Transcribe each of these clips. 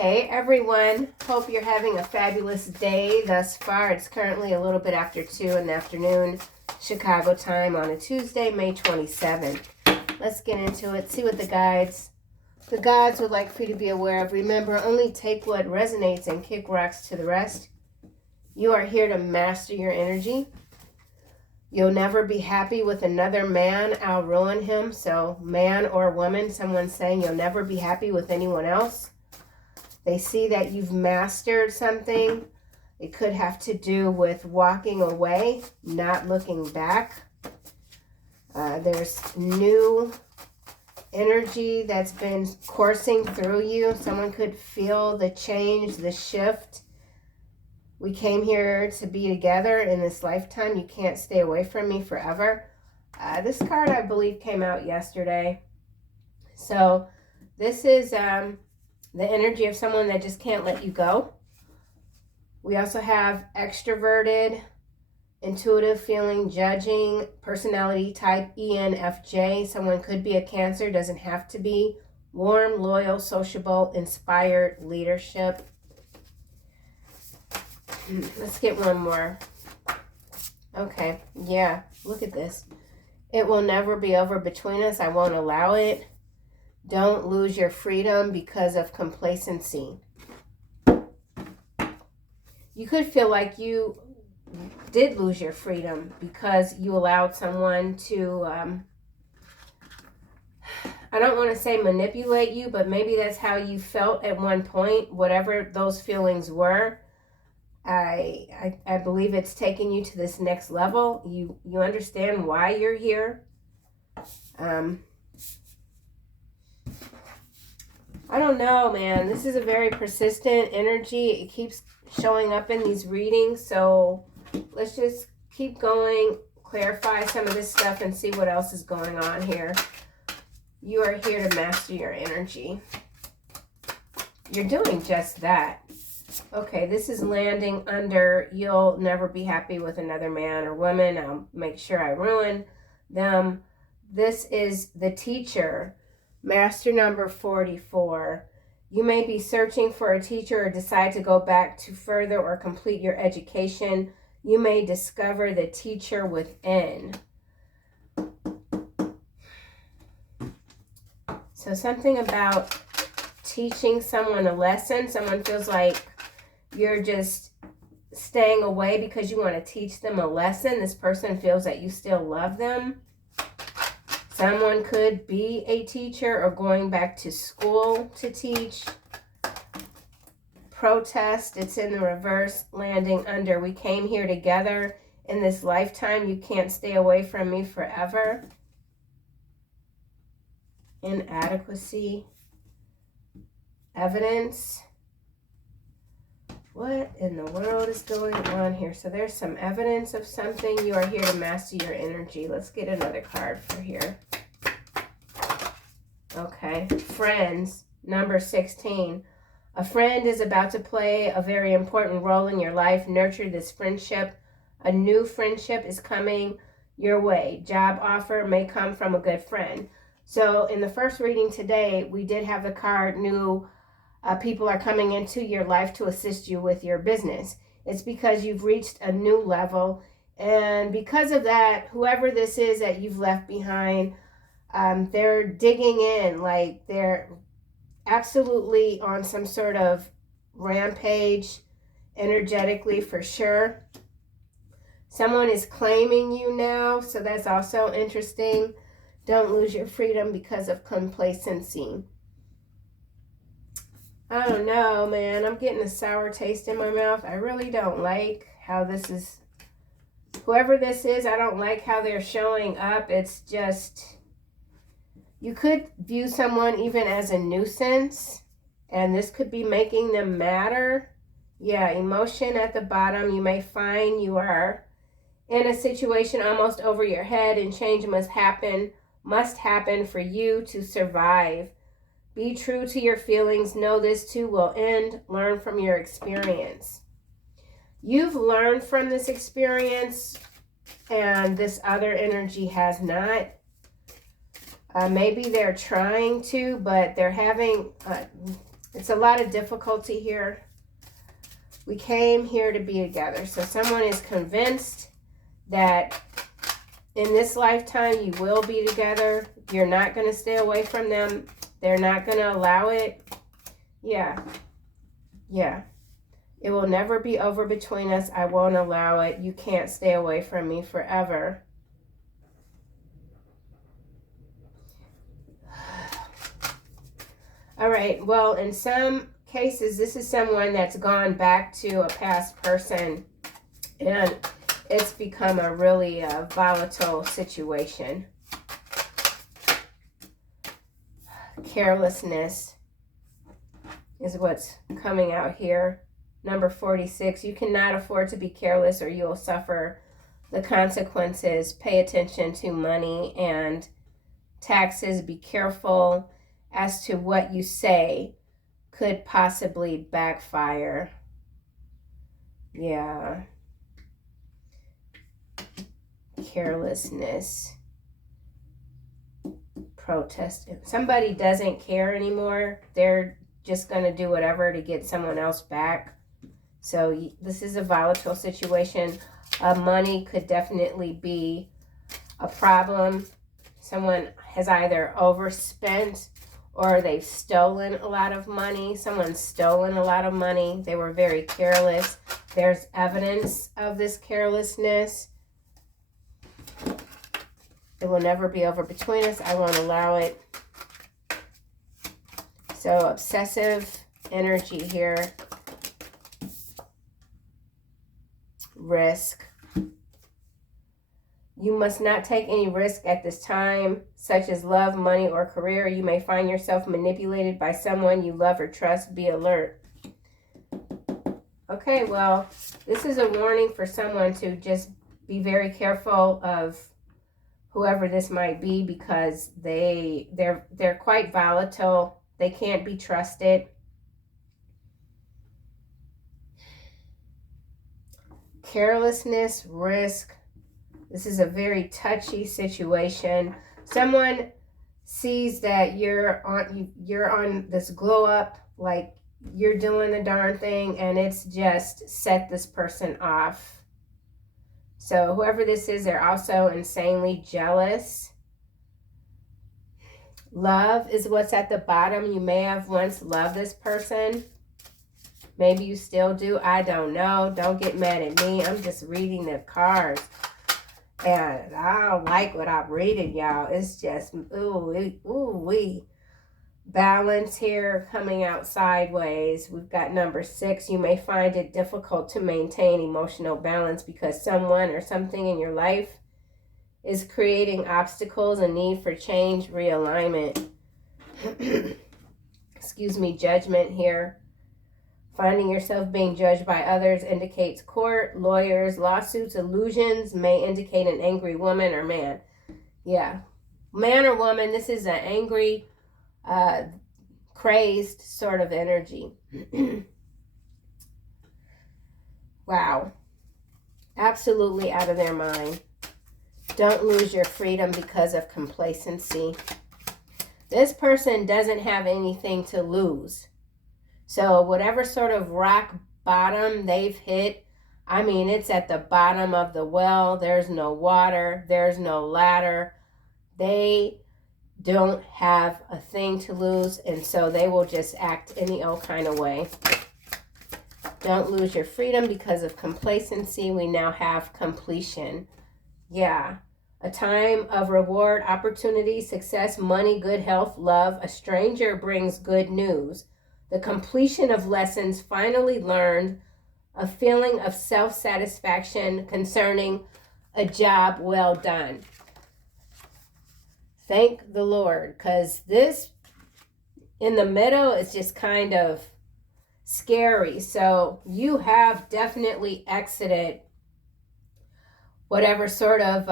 Hey everyone, hope you're having a fabulous day thus far. It's currently a little bit after 2 in the afternoon, Chicago time on a Tuesday, May 27th. Let's get into it, see what the gods would like for you to be aware of. Remember, only take what resonates and kick rocks to the rest. You are here to master your energy. You'll never be happy with another man. I'll ruin him. So man or woman, someone's saying you'll never be happy with anyone else. They see that you've mastered something. It could have to do with walking away, not looking back. There's new energy that's been coursing through you. Someone could feel the change, the shift. We came here to be together in this lifetime. You can't stay away from me forever. This card, I believe, came out yesterday. So this is the energy of someone that just can't let you go. We also have extroverted, intuitive, feeling, judging, personality type ENFJ. Someone could be a Cancer, doesn't have to be. Warm, loyal, sociable, inspired, leadership. Let's get one more. Okay, yeah, look at this. It will never be over between us. I won't allow it. Don't lose your freedom because of complacency. You could feel like you did lose your freedom because you allowed someone to, I don't want to say manipulate you, but maybe that's how you felt at one point, whatever those feelings were. I believe it's taken you to this next level. You understand why you're here. I don't know, man. This is a very persistent energy. It keeps showing up in these readings. So let's just keep going, clarify some of this stuff, and see what else is going on here. You are here to master your energy. You're doing just that. Okay, this is landing under you'll never be happy with another man or woman. I'll make sure I ruin them. This is the teacher. Master number 44. You may be searching for a teacher or decide to go back to further or complete your education. You may discover the teacher within. So something about teaching someone a lesson. Someone feels like you're just staying away because you want to teach them a lesson. This person feels that you still love them. Someone could be a teacher or going back to school to teach. Protest, it's in the reverse, landing under. We came here together in this lifetime. You can't stay away from me forever. Inadequacy. Evidence. What in the world is going on here? So there's some evidence of something. You are here to master your energy. Let's get another card for here. Okay, friends, number 16. A friend is about to play a very important role in your life. Nurture this friendship. A new friendship is coming your way. Job offer may come from a good friend. So in the first reading today, we did have the card new people are coming into your life to assist you with your business. It's because you've reached a new level. And because of that, whoever this is that you've left behind, they're digging in, like they're absolutely on some sort of rampage energetically for sure. Someone is claiming you now, so that's also interesting. Don't lose your freedom because of complacency. I don't know, man. I'm getting a sour taste in my mouth. I really don't like how this is. Whoever this is, I don't like how they're showing up. It's just, you could view someone even as a nuisance, and this could be making them madder. Yeah, emotion at the bottom. You may find you are in a situation almost over your head, and change must happen for you to survive. Be true to your feelings. Know this too will end. Learn from your experience. You've learned from this experience, and this other energy has not. Maybe they're trying to, but they're having, It's a lot of difficulty here. We came here to be together. So someone is convinced that in this lifetime you will be together. You're not going to stay away from them. They're not going to allow it. Yeah. Yeah. It will never be over between us. I won't allow it. You can't stay away from me forever. All right. Well, in some cases, this is someone that's gone back to a past person, and it's become a really volatile situation. Carelessness is what's coming out here. Number 46, you cannot afford to be careless or you will suffer the consequences. Pay attention to money and taxes. Be careful as to what you say could possibly backfire. Yeah. Carelessness. Protest. If somebody doesn't care anymore, they're just going to do whatever to get someone else back. So this is a volatile situation. Money could definitely be a problem. Someone has either overspent or they've stolen a lot of money. Someone's stolen a lot of money. They were very careless. There's evidence of this carelessness. It will never be over between us. I won't allow it. So obsessive energy here. Risk. You must not take any risk at this time, such as love, money, or career. You may find yourself manipulated by someone you love or trust. Be alert. Okay, well, this is a warning for someone to just be very careful of whoever this might be, because they're quite volatile. They can't be trusted. Carelessness, risk. This is a very touchy situation. Someone sees that you're on this glow up, like you're doing the darn thing, and it's just set this person off. So whoever this is, they're also insanely jealous. Love is what's at the bottom. You may have once loved this person. Maybe you still do. I don't know. Don't get mad at me. I'm just reading the cards. And I don't like what I'm reading, y'all. It's just, ooh-wee. Balance here coming out sideways. We've got number 6. You may find it difficult to maintain emotional balance because someone or something in your life is creating obstacles, a need for change, realignment. Excuse me, judgment here. Finding yourself being judged by others indicates court, lawyers, lawsuits, illusions may indicate an angry woman or man. Yeah. Man or woman, this is an angry, crazed sort of energy. Wow. Absolutely out of their mind. Don't lose your freedom because of complacency. This person doesn't have anything to lose. So whatever sort of rock bottom they've hit, I mean, it's at the bottom of the well. There's no water. There's no ladder. They don't have a thing to lose, and so they will just act any old kind of way. Don't lose your freedom because of complacency. We now have completion. Yeah. A time of reward, opportunity, success, money, good health, love. A stranger brings good news. The completion of lessons finally learned, a feeling of self-satisfaction concerning a job well done. Thank the Lord, because this in the middle is just kind of scary. So you have definitely exited whatever sort of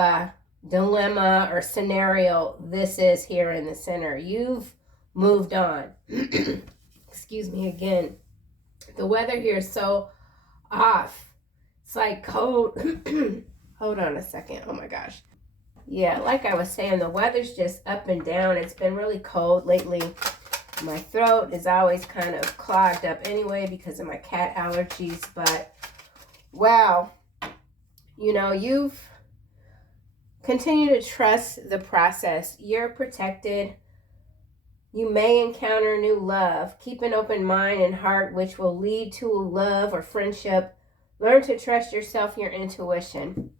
dilemma or scenario this is here in the center. You've moved on. Excuse me again. The weather here is so off. It's like cold. Hold on a second. Oh my gosh. Yeah, like I was saying, the weather's just up and down. It's been really cold lately. My throat is always kind of clogged up anyway because of my cat allergies. But, wow. You know, you've continued to trust the process. You're protected. You may encounter new love. Keep an open mind and heart, which will lead to love or friendship. Learn to trust yourself, your intuition.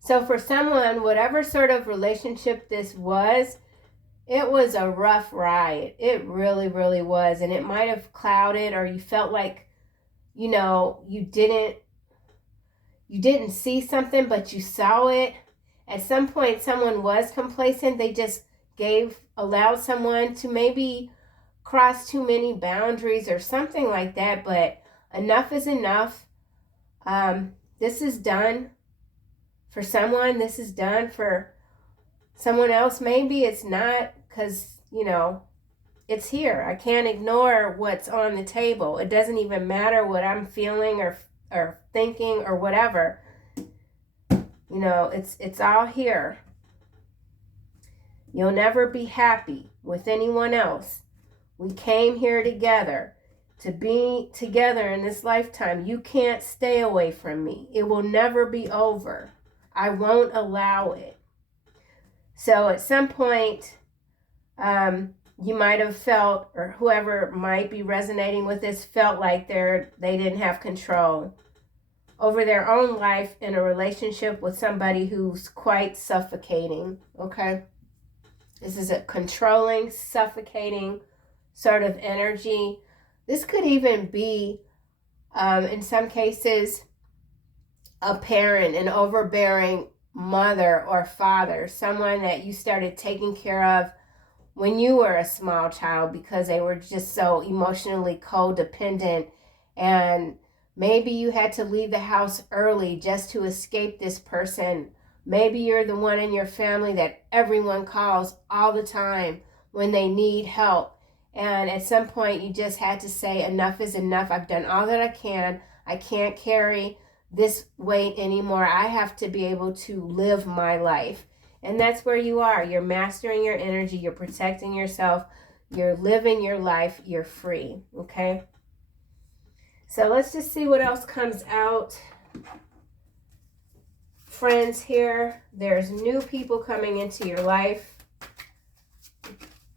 So for someone, whatever sort of relationship this was, it was a rough ride. It really, really was. And it might have clouded, or you felt like, you know, you didn't see something, but you saw it. At some point, someone was complacent. They just allowed someone to maybe cross too many boundaries or something like that. But enough is enough. This is done for someone. This is done for someone else. Maybe it's not, because, you know, it's here. I can't ignore what's on the table. It doesn't even matter what I'm feeling or thinking or whatever. You know, it's all here. You'll never be happy with anyone else. We came here together to be together in this lifetime. You can't stay away from me. It will never be over. I won't allow it. So at some point, you might have felt, or whoever might be resonating with this, felt like they didn't have control over their own life in a relationship with somebody who's quite suffocating, okay? This is a controlling, suffocating sort of energy. This could even be, in some cases, a parent, an overbearing mother or father, someone that you started taking care of when you were a small child because they were just so emotionally codependent, and maybe you had to leave the house early just to escape this person. Maybe you're the one in your family that everyone calls all the time when they need help. And at some point you just had to say, enough is enough. I've done all that I can. I can't carry this weight anymore. I have to be able to live my life. And that's where you are. You're mastering your energy. You're protecting yourself. You're living your life. You're free. Okay? So let's just see what else comes out. Friends here. There's new people coming into your life.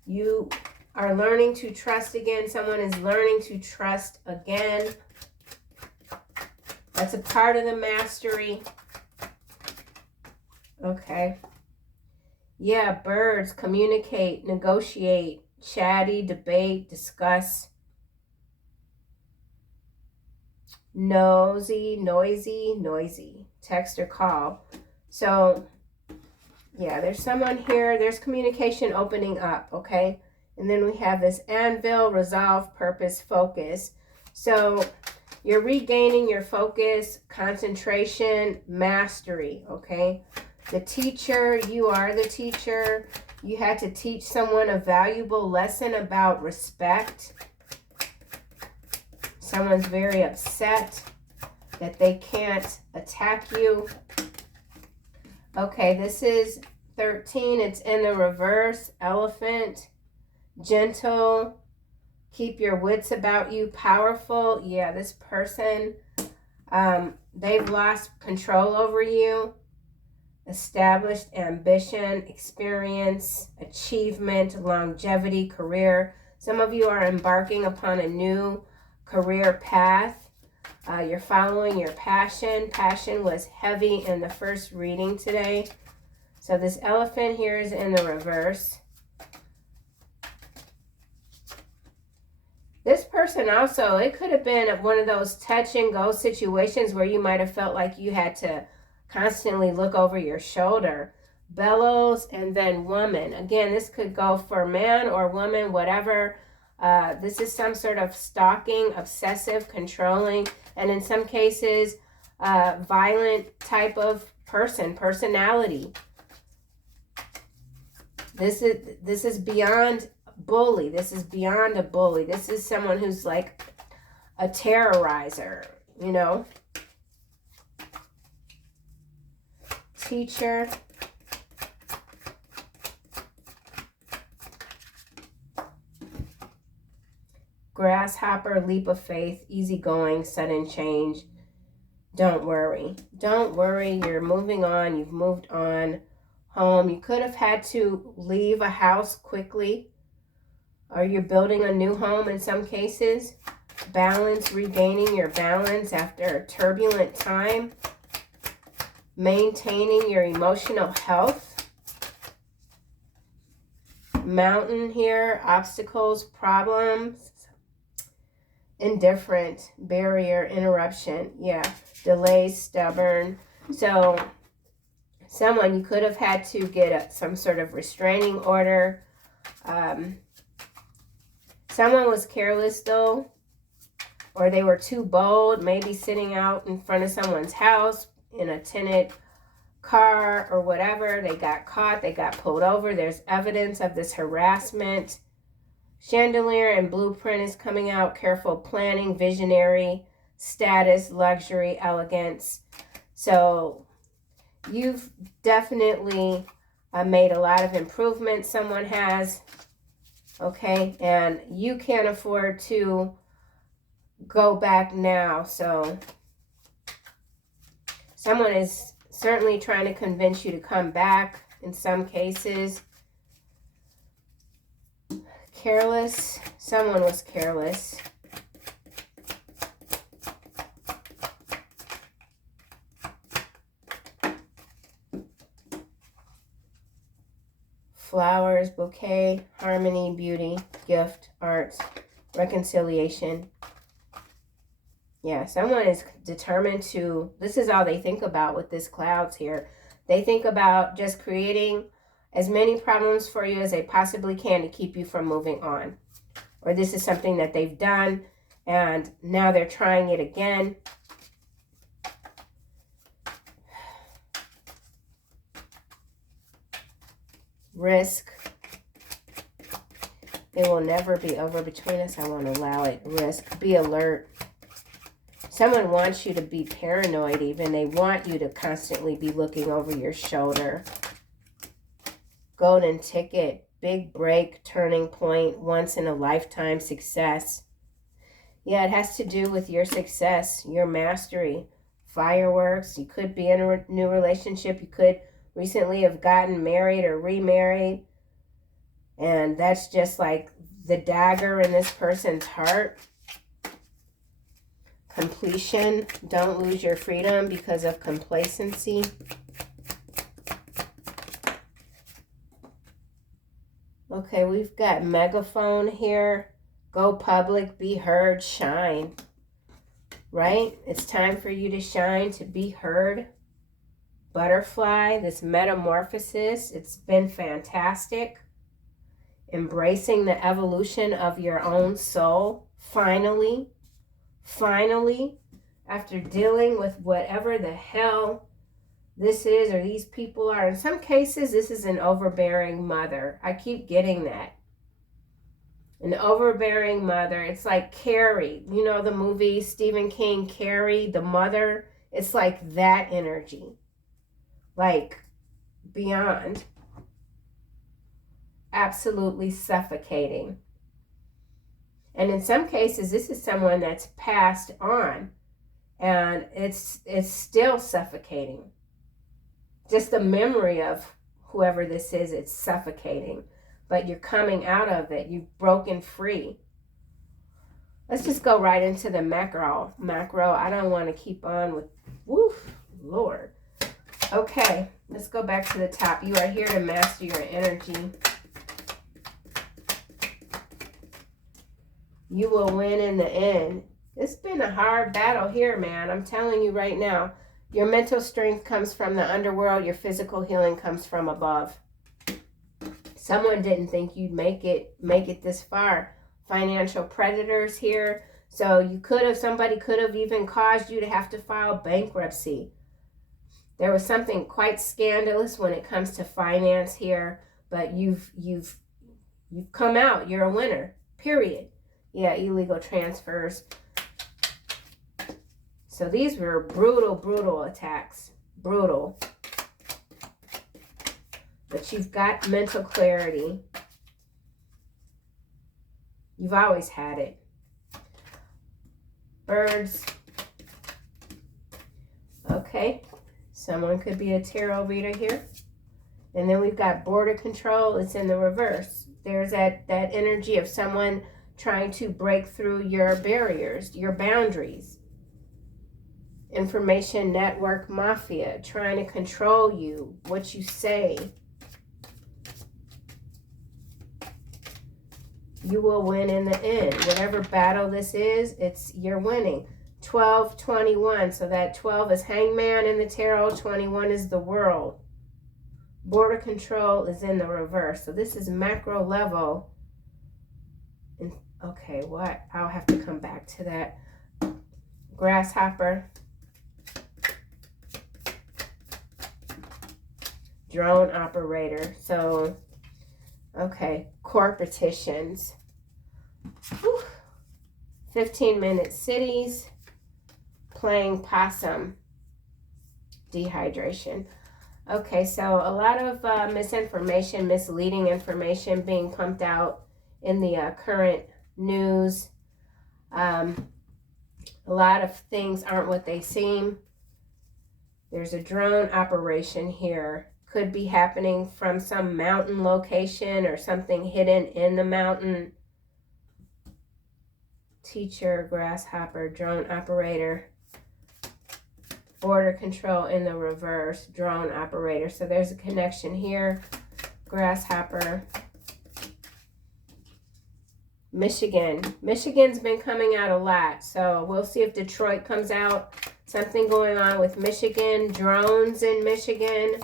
You are learning to trust again. Someone is learning to trust again. That's a part of the mastery. Okay. Yeah, birds, communicate, negotiate, chatty, debate, discuss. Noisy, text or call. So, yeah, there's someone here. There's communication opening up, okay? And then we have this anvil, resolve, purpose, focus. So, you're regaining your focus, concentration, mastery, okay? The teacher, you are the teacher. You had to teach someone a valuable lesson about respect. Someone's very upset that they can't attack you. Okay, this is 13. It's in the reverse. Elephant, gentle, keep your wits about you, powerful. Yeah, this person, they've lost control over you. Established ambition, experience, achievement, longevity, career. Some of you are embarking upon a new career path. You're following your passion. Passion was heavy in the first reading today. So this elephant here is in the reverse. This person also, it could have been one of those touch and go situations where you might have felt like you had to constantly look over your shoulder. Bellows and then woman. Again, this could go for man or woman, whatever. This is some sort of stalking, obsessive, controlling, and in some cases, violent type of personality. This is beyond bully. This is beyond a bully. This is someone who's like a terrorizer, you know. Teacher. grasshopper, leap of faith, easygoing, sudden change. Don't worry. Don't worry. You're moving on. You've moved on home. You could have had to leave a house quickly, or you're building a new home in some cases. Balance, regaining your balance after a turbulent time. Maintaining your emotional health. Mountain here, obstacles, problems. Indifferent, barrier, interruption. Yeah, delays, stubborn. So someone, you could have had to get some sort of restraining order. Someone was careless though, or they were too bold, maybe sitting out in front of someone's house in a tinted car or whatever. They got caught, they got pulled over. There's evidence of this harassment. Chandelier and blueprint is coming out. Careful planning, visionary, status, luxury, elegance. So you've definitely made a lot of improvements. Someone has, okay, and you can't afford to go back now. So someone is certainly trying to convince you to come back in some cases. Careless. Someone was careless. Flowers, bouquet, harmony, beauty, gift, arts, reconciliation. Yeah, someone is determined to, this is all they think about with this clouds here. They think about just creating as many problems for you as they possibly can to keep you from moving on. Or this is something that they've done and now they're trying it again. Risk. It will never be over between us. I won't allow it. Risk. Be alert. Someone wants you to be paranoid even. They want you to constantly be looking over your shoulder. Golden ticket, big break, turning point, once in a lifetime success. Yeah, it has to do with your success, your mastery, fireworks. You could be in a new relationship. You could recently have gotten married or remarried. And that's just like the dagger in this person's heart. Completion. Don't lose your freedom because of complacency. Okay, we've got megaphone here. Go public, be heard, shine. Right? It's time for you to shine, to be heard. Butterfly, this metamorphosis, it's been fantastic. Embracing the evolution of your own soul. Finally, after dealing with whatever the hell this is or these people are. In some cases, this is an overbearing mother. I keep getting that. An overbearing mother. It's like Carrie. You know the movie Stephen King, Carrie, the mother? It's like that energy. Like beyond. Absolutely suffocating. And in some cases, this is someone that's passed on. And it's still suffocating. Just the memory of whoever this is, it's suffocating. But you're coming out of it. You've broken free. Let's just go right into the macro. I don't want to keep on with, woof, Lord. Okay, let's go back to the top. You are here to master your energy. You will win in the end. It's been a hard battle here, man. I'm telling you right now. Your mental strength comes from the underworld. Your physical healing comes from above. Someone didn't think you'd make it this far. Financial predators here. So somebody could have even caused you to have to file bankruptcy. There was something quite scandalous when it comes to finance here, but you've come out. You're a winner. Period. Yeah, illegal transfers. So these were brutal attacks. Brutal. But you've got mental clarity. You've always had it. birds. Okay, someone could be a tarot reader here. And then we've got border control. It's in the reverse. There's that energy of someone trying to break through your barriers, your boundaries. Information network mafia, trying to control you, what you say. You will win in the end. Whatever battle this is, you're winning. 12, 21. So that 12 is hangman in the tarot. 21 is the world. Border control is in the reverse. So this is macro level. And, okay, what? I'll have to come back to that. Grasshopper. Drone operator. So, okay, court petitions. 15-minute cities. Playing possum. Dehydration. Okay, so a lot of misinformation, misleading information being pumped out in the current news. A lot of things aren't what they seem. There's a drone operation here. Could be happening from some mountain location or something hidden in the mountain. Teacher, grasshopper, drone operator. Border control in the reverse, drone operator. So there's a connection here. Grasshopper. Michigan. Michigan's been coming out a lot. So we'll see if Detroit comes out. Something going on with Michigan. Drones in Michigan.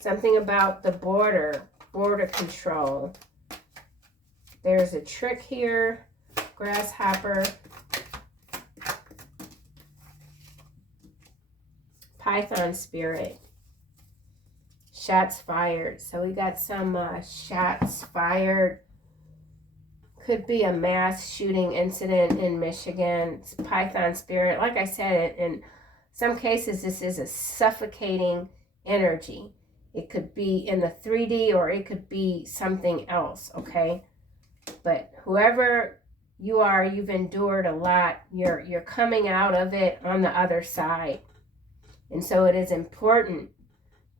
Something about the border. Border control. There's a trick here. Grasshopper. Python spirit. Shots fired. So we got some shots fired. Could be a mass shooting incident in Michigan. It's Python spirit. Like I said, in some cases, this is a suffocating energy. It could be in the 3D or it could be something else, okay? But whoever you are, you've endured a lot. You're coming out of it on the other side. And so it is important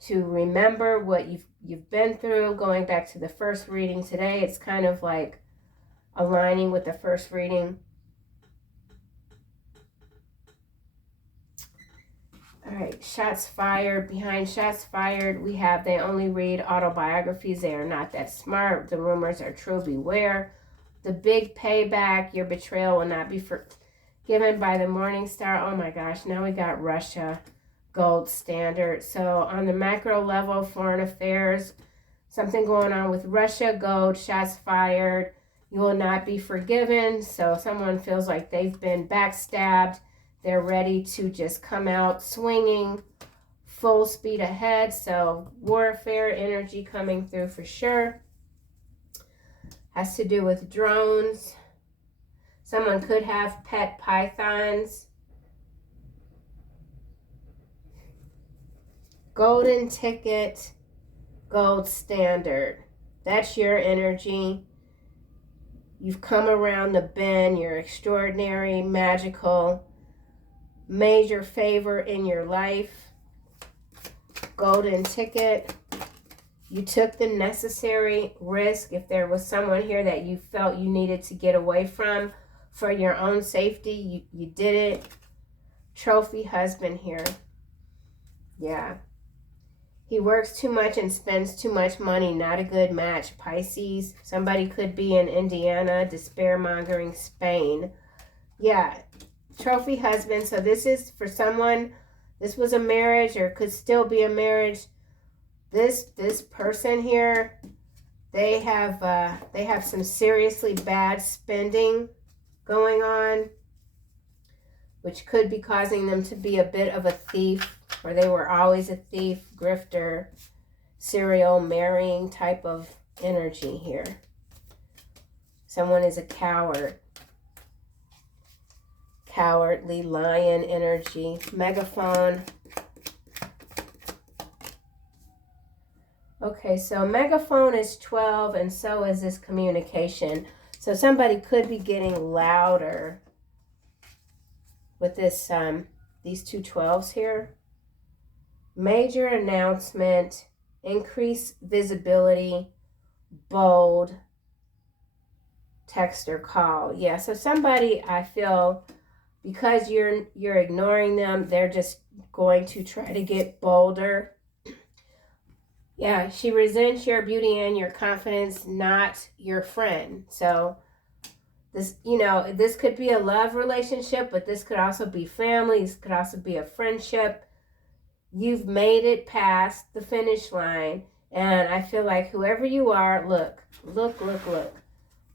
to remember what you've been through. Going back to the first reading today, it's kind of like aligning with the first reading. All right, shots fired. Behind shots fired, we have they only read autobiographies. They are not that smart. The rumors are true. Beware. The big payback. Your betrayal will not be forgiven by the morning star. Oh my gosh, now we got Russia. Gold standard. So on the macro level, foreign affairs, something going on with Russia, gold, shots fired. You will not be forgiven. So someone feels like they've been backstabbed. They're ready to just come out swinging full speed ahead. So warfare energy coming through for sure. Has to do with drones. Someone could have pet pythons. Golden ticket, gold standard. That's your energy. You've come around the bend. You're extraordinary, magical, major favor in your life. Golden ticket. You took the necessary risk. If there was someone here that you felt you needed to get away from for your own safety, you did it. Trophy husband here. Yeah. He works too much and spends too much money. Not a good match. Pisces. Somebody could be in Indiana. Despair-mongering Spain. Yeah. Trophy husband. So this is for someone. This was a marriage or could still be a marriage. This person here, they have some seriously bad spending going on, which could be causing them to be a bit of a thief. Or they were always a thief, grifter, serial marrying type of energy here. Someone is a coward. Cowardly lion energy. Megaphone. Okay, so megaphone is 12 and so is this communication. So somebody could be getting louder. with this these two 12s here. Major announcement, increase visibility, bold, text or call. Yeah, so somebody, I feel, because you're ignoring them, they're just going to try to get bolder. Yeah, she resents your beauty and your confidence, not your friend. So this, you know, this could be a love relationship, but this could also be family. This could also be a friendship. You've made it past the finish line. And I feel like whoever you are, look.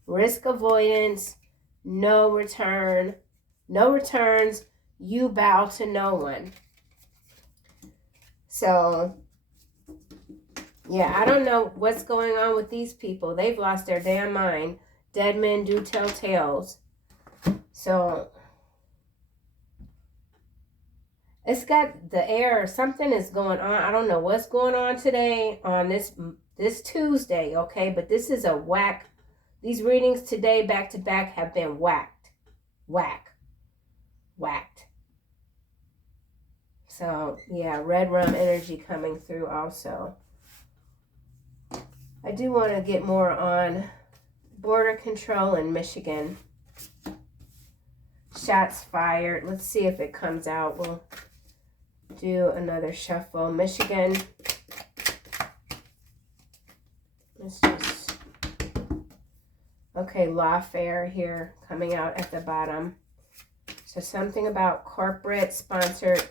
Risk avoidance, no return, no returns. You bow to no one. So, yeah, I don't know what's going on with these people. They've lost their damn mind. Dead men do tell tales. So, it's got the air. Something is going on. I don't know what's going on today on this Tuesday, okay? But this is a whack. These readings today, back to back, have been whacked. Whacked. So, yeah, red rum energy coming through also. I do want to get more on border control in Michigan. Shots fired. Let's see if it comes out. We'll do another shuffle. Michigan. Let's just... Okay, lawfare here coming out at the bottom. So something about corporate sponsored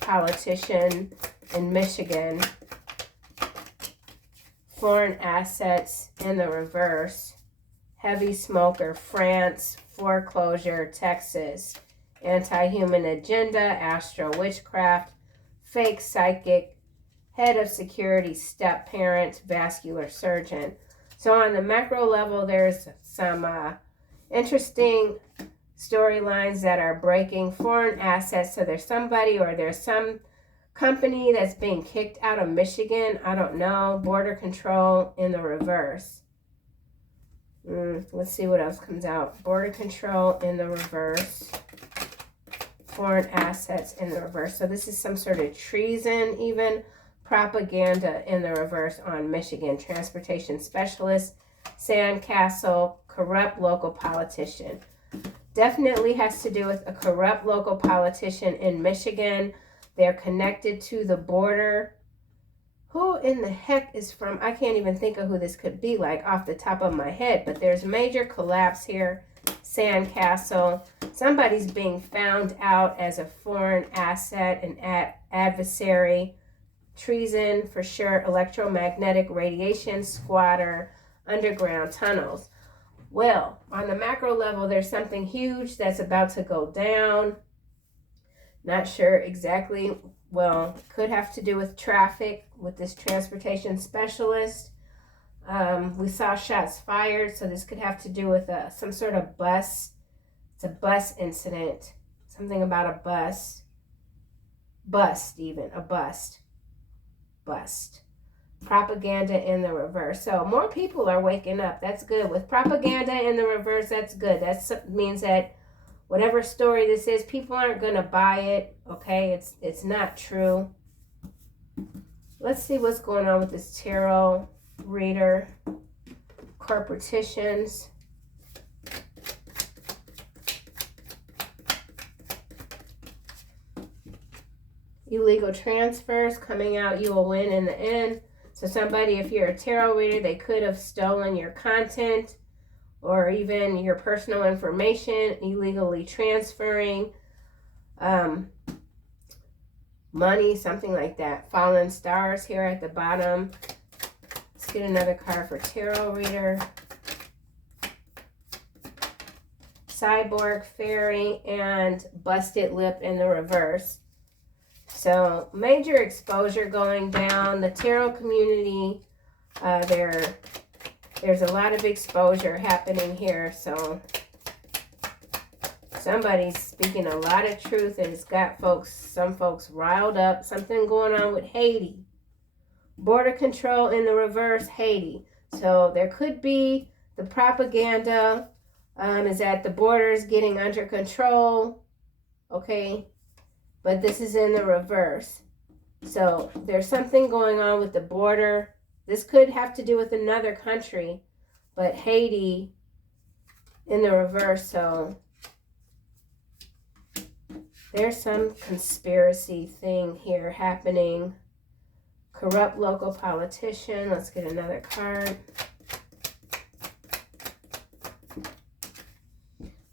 politician in Michigan. Foreign assets in the reverse. Heavy smoker, France. Foreclosure, Texas. Anti-human agenda, astro witchcraft. Fake psychic. Head of security, step-parent, vascular surgeon. So on the macro level, there's some interesting storylines that are breaking. Foreign assets. So there's somebody or there's some company that's being kicked out of Michigan. I don't know. Border control in the reverse. Let's see what else comes out. Border control in the reverse. Foreign assets in the reverse. So this is some sort of treason even. Propaganda in the reverse on Michigan. Transportation specialist. Sandcastle. Corrupt local politician. Definitely has to do with a corrupt local politician in Michigan. They're connected to the border. Who in the heck is from? I can't even think of who this could be, like off the top of my head. But there's major collapse here. Sandcastle. Somebody's being found out as a foreign asset, an adversary. Treason for sure. Electromagnetic radiation, squatter, underground tunnels. Well, on the macro level, there's something huge that's about to go down. Not sure exactly. Well, could have to do with traffic with this transportation specialist. We saw shots fired, so this could have to do with some sort of bus. It's a bus incident. Something about a bus. Bust even. A bust. Bust. Propaganda in the reverse. So more people are waking up. That's good. With propaganda in the reverse, that's good. That means that whatever story this is, people aren't going to buy it, okay? It's not true. Let's see what's going on with this tarot reader. Corporations. Illegal transfers coming out. You will win in the end. So somebody, if you're a tarot reader, they could have stolen your content or even your personal information, illegally transferring money, something like that. Fallen stars here at the bottom. Let's get another card for tarot reader. Cyborg, fairy, and busted lip in the reverse. So major exposure going down. The tarot community, there's a lot of exposure happening here. So somebody's speaking a lot of truth and it's got some folks riled up. Something going on with Haiti. Border control in the reverse, Haiti. So there could be the propaganda is that the border is getting under control. okay? But this is in the reverse. So there's something going on with the border. This could have to do with another country, but Haiti in the reverse. So there's some conspiracy thing here happening. Corrupt local politician. Let's get another card.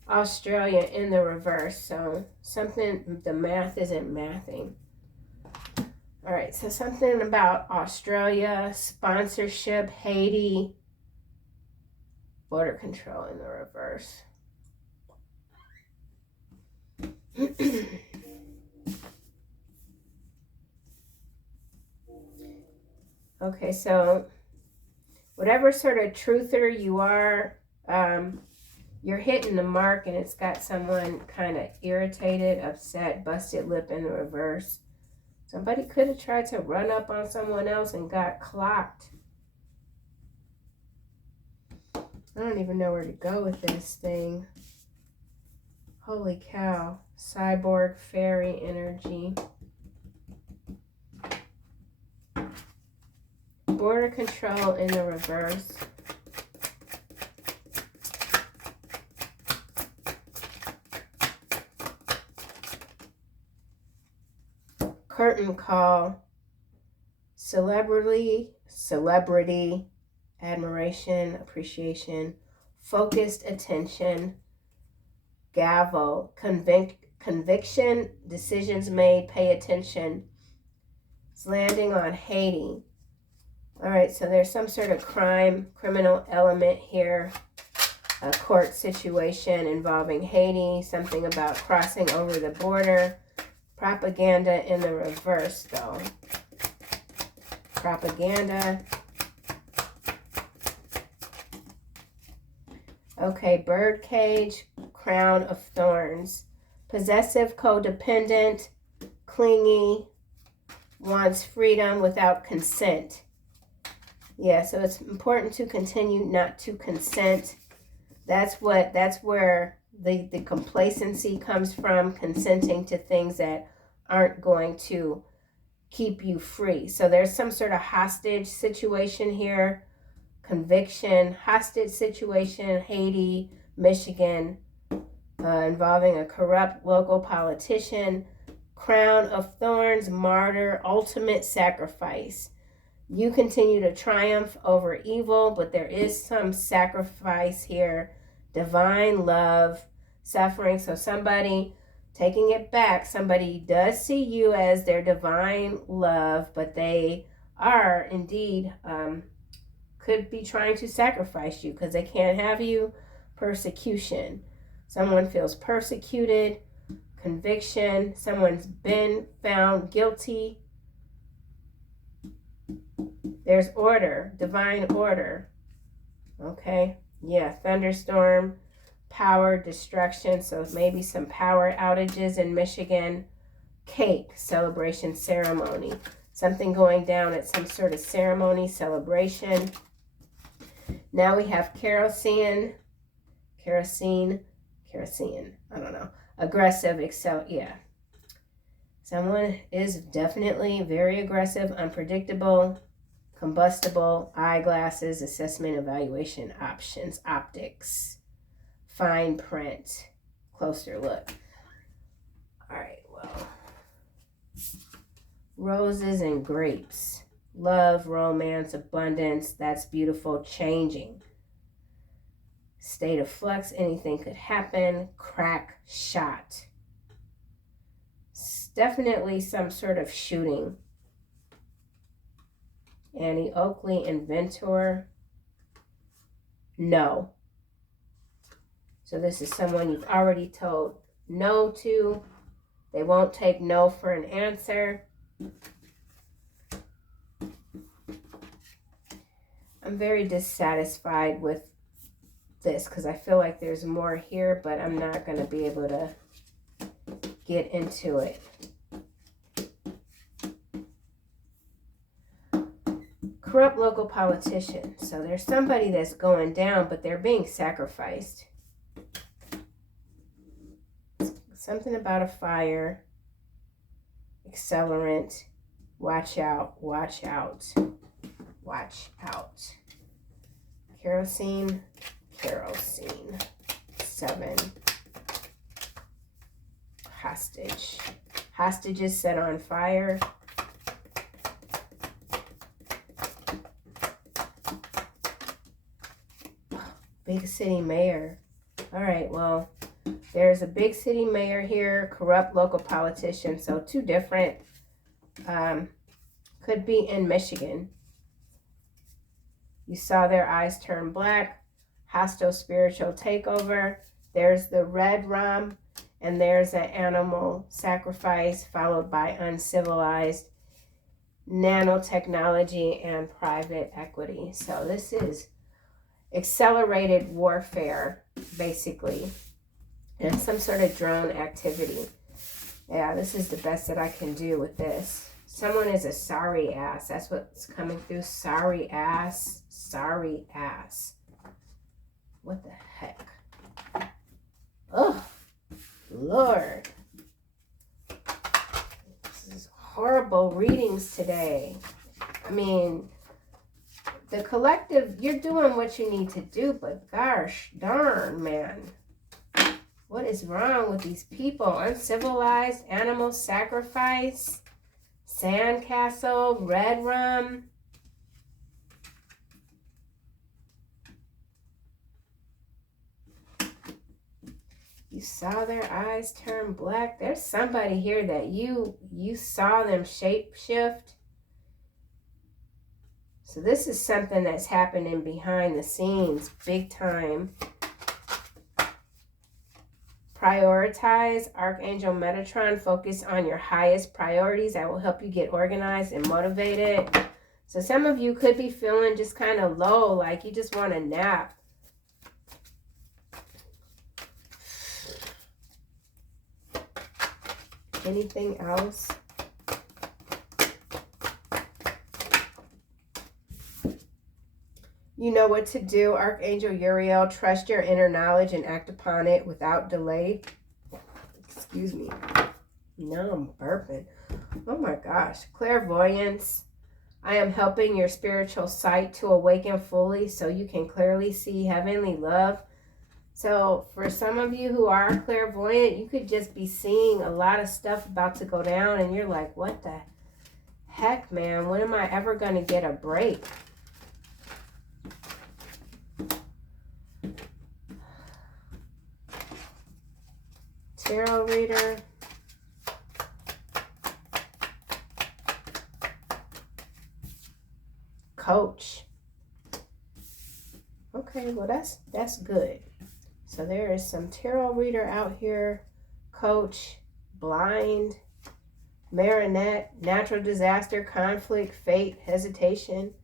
Australia in the reverse. So something, the math isn't mathing. All right, so something about Australia, sponsorship, Haiti, border control in the reverse. Okay, so whatever sort of truther you are, you're hitting the mark, and it's got someone kind of irritated, upset, busted lip in the reverse. Somebody could have tried to run up on someone else and got clocked. I don't even know where to go with this thing. Holy cow. Cyborg fairy energy. Border control in the reverse. Curtain call. Celebrity, admiration, appreciation, focused attention, gavel, conviction, decisions made, pay attention. It's landing on Haiti. All right, so there's some sort of criminal element here, a court situation involving Haiti, something about crossing over the border, propaganda in the reverse, though. Propaganda. Okay, birdcage, crown of thorns. Possessive, codependent, clingy, wants freedom without consent. Yeah, so it's important to continue not to consent. That's where the complacency comes from, consenting to things that aren't going to keep you free. So there's some sort of hostage situation here. Conviction, hostage situation, Haiti, Michigan, involving a corrupt local politician. Crown of thorns, martyr, ultimate sacrifice. You continue to triumph over evil, but there is some sacrifice here. Divine love, suffering. So somebody, taking it back, somebody does see you as their divine love, but they are indeed, could be trying to sacrifice you because they can't have you. Persecution. Someone feels persecuted. Conviction. Someone's been found guilty. There's order, divine order. Okay, yeah, thunderstorm, power, destruction. So maybe some power outages in Michigan. Cake, celebration, ceremony. Something going down at some sort of ceremony, celebration. Now we have kerosene. I don't know. Aggressive, yeah. Someone is definitely very aggressive, unpredictable, combustible, eyeglasses, assessment, evaluation, options, optics, fine print, closer look. All right, well, roses and grapes, love, romance, abundance, that's beautiful, changing. State of flux, anything could happen, crack, shot. Definitely some sort of shooting. Annie Oakley, inventor. No. So this is someone you've already told no to. They won't take no for an answer. I'm very dissatisfied with this because I feel like there's more here, but I'm not going to be able to get into it. Corrupt local politician. So there's somebody that's going down, but they're being sacrificed. Something about a fire. Accelerant. Watch out. Watch out. Watch out. Kerosene. Kerosene. 7. Hostage. Hostages set on fire. Big city mayor. All right, well, there's a big city mayor here, corrupt local politician. So 2 different, could be in Michigan. You saw their eyes turn black. Hostile spiritual takeover. There's the red rum, and there's an animal sacrifice followed by uncivilized nanotechnology and private equity. So this is accelerated warfare, basically, and some sort of drone activity. Yeah, this is the best that I can do with this. Someone is a sorry ass. That's what's coming through. Sorry ass. Sorry ass. What the heck? Oh, Lord. This is horrible readings today. I mean, the collective, you're doing what you need to do, but gosh darn, man. What is wrong with these people? Uncivilized, animal sacrifice, sandcastle, red rum. You saw their eyes turn black. There's somebody here that you saw them shape shift. So this is something that's happening behind the scenes, big time. Prioritize, Archangel Metatron, focus on your highest priorities. That will help you get organized and motivated. So some of you could be feeling just kind of low, like you just want a nap. Anything else? You know what to do, Archangel Uriel. Trust your inner knowledge and act upon it without delay. Excuse me. Now I'm burping. Oh my gosh. Clairvoyance. I am helping your spiritual sight to awaken fully so you can clearly see heavenly love. So for some of you who are clairvoyant, you could just be seeing a lot of stuff about to go down and you're like, what the heck, man? When am I ever going to get a break? Tarot reader. Coach. Okay, well that's good. So there is some tarot reader out here. Coach, blind, marionette, natural disaster, conflict, fate, hesitation.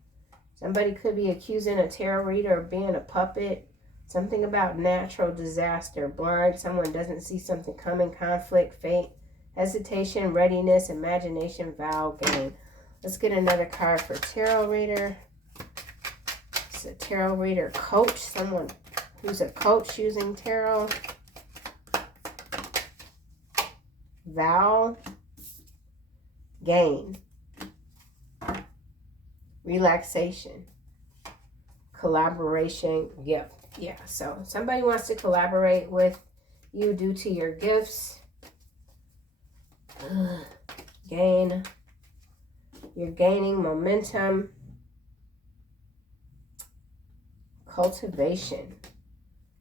Somebody could be accusing a tarot reader of being a puppet. Something about natural disaster, blind, someone doesn't see something coming, conflict, fate, hesitation, readiness, imagination, vow, gain. Let's get another card for tarot reader. It's a tarot reader coach, someone who's a coach using tarot. Vow, gain, relaxation, collaboration, gift. Yeah, so somebody wants to collaborate with you due to your gifts. Gain. You're gaining momentum. Cultivation.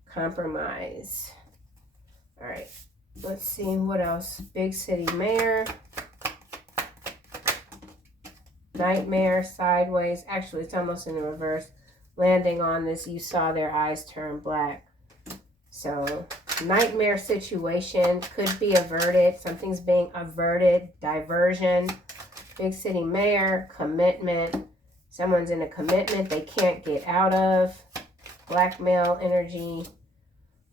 Compromise. All right, let's see what else. Big city mayor. Nightmare, sideways. Actually, it's almost in the reverse. Landing on this, you saw their eyes turn black. So, nightmare situation could be averted. Something's being averted. Diversion. Big city mayor, commitment. Someone's in a commitment they can't get out of. Blackmail energy.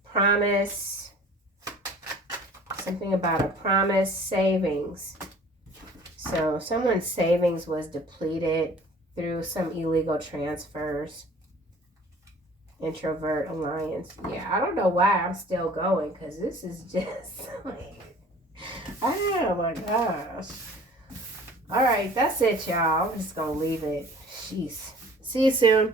Promise. Something about a promise. Savings. So, someone's savings was depleted through some illegal transfers. Introvert Alliance. Yeah, I don't know why I'm still going, because this is just like, oh my gosh. All right, that's it, y'all. I'm just going to leave it. Jeez. See you soon.